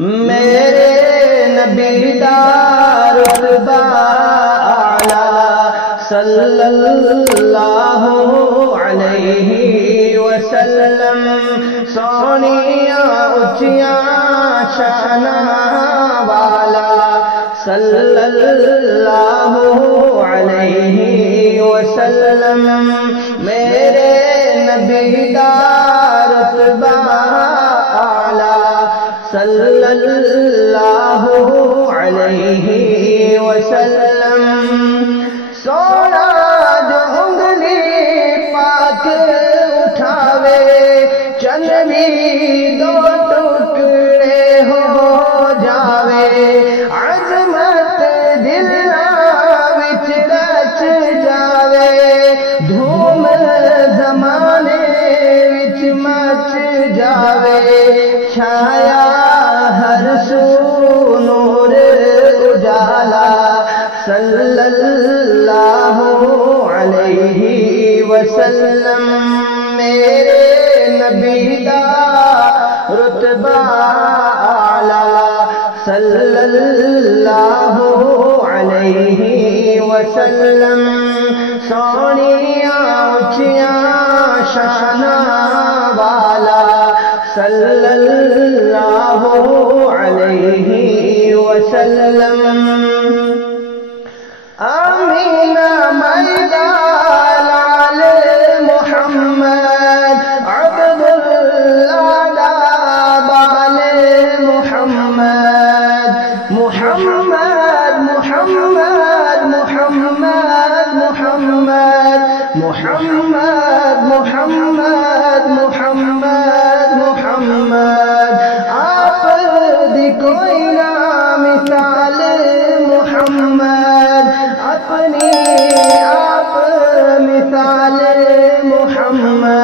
میرے نبی دا رتبہ اعلیٰ صلی اللہ علیہ وسلم، سونیاں اچیاں شاناں والا صلی اللہ علیہ وسلم، میرے نبی دا رتبہ اعلیٰ صلی اللہ علیہ وسلم، سونا جو انگلی پاک اٹھاوے چنوی دو ٹکڑے ہو جاوے، عظمت دل وچ رچ جاوے، دھوم زمانے وچ مچ جاوے، چھایا ہر سو نور اجالا صلی اللہ علیہ وسلم، میرے نبی دا رتبہ اعلیٰ صلی اللہ علیہ وسلم، سونیاں اچیاں شاناں والا صلی اللہ علیہ وسلم، آمینہ میدہ لال محمد، عبداللہ دا بال محمد، محمد محمد محمد محمد محمد محمد محمد محمد، آپ دی کوئی نہ مثال محمد، اپنی آپ مثال محمد،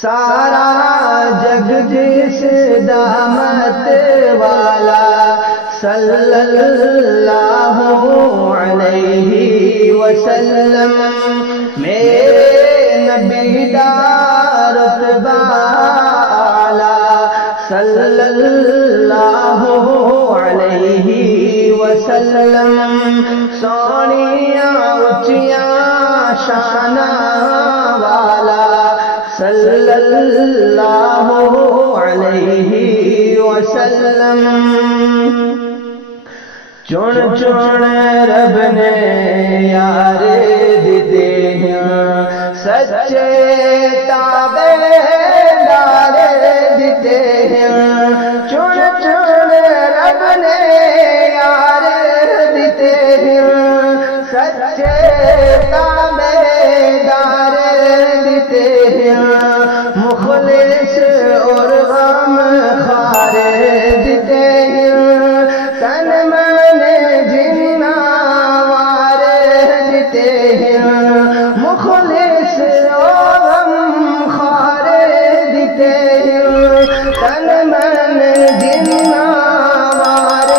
سارا جگ جس دامت والا صلی اللہ علیہ وسلم، میرے نبی دا رتبہ اعلیٰ صلی اللہ علیہ وسلم، سونیاں اچیاں شاناں والا صلی اللہ علیہ وسلم، چن چن رب نے یار دیتے ہیں، سچے تابع دار دیتے ہیں، چن چن رب نے یار دیتے ہیں، سچے تابع دار دیتے ہیں، مخلص اور غم خوار دیتے ہیں، تن من جنہ وار دیتے ہیں، مخلص اور غم خوار دیتے ہیں، تن من جنہ وار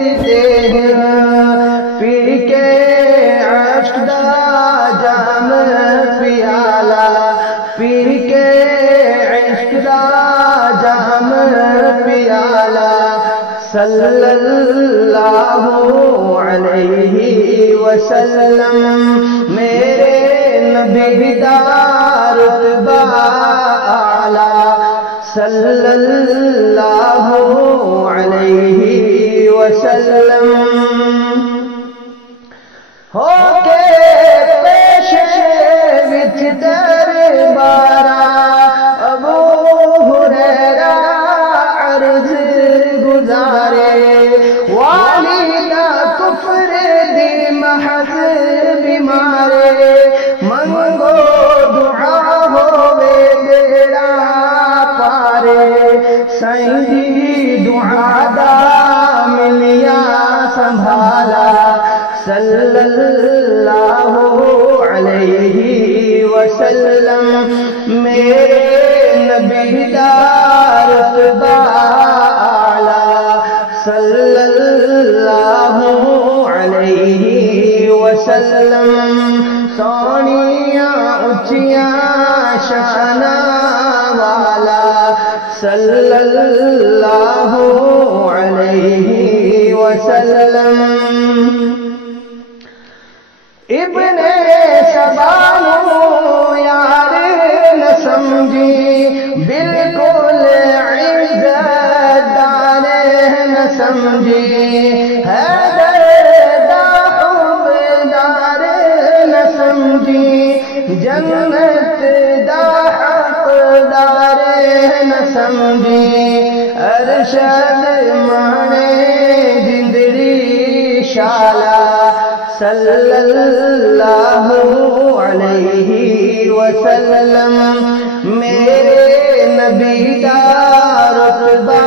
دیتے ہیں، پی کے عشق دا جام پیالہ، پی کے عشق دا جام پیالہ صلی اللہ علیہ وسلم، میرے نبی دا رتبہ اعلیٰ صلی اللہ علیہ وسلم، ہو کے پیش وچ دربارا ابو ہریرہ عرض گزارے، والدہ کفر دی محض بیمارے، منگو دعا ہووے بیڑا پارے، سائیں دی دعا دا ملیا سنبھالا صلی اللہ علیہ وسلم، میرے نبی دا رتبہ اعلیٰ صلی اللہ علیہ وسلم، سونیاں اچیاں شاناں والا صلی اللہ علیہ وسلم ابن سبا نو یار نہ سمجھی بالکل عزت دار نہ سمجھی حیدر دا حبدار نہ سمجھی جنت دا حقدار نہ سمجھی ارشد مانے جندری شالا صلی اللہ علیہ وسلم میرے نبی دا رتبہ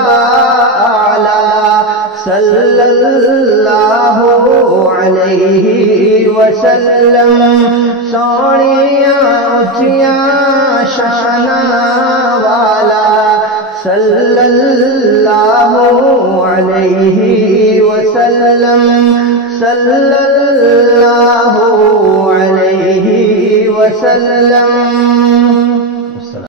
اعلیٰ صلی اللہ علیہ وسلم سونیاں اچھیاں شاناں والا صلی اللہ علیہ وسلم صلی اللہ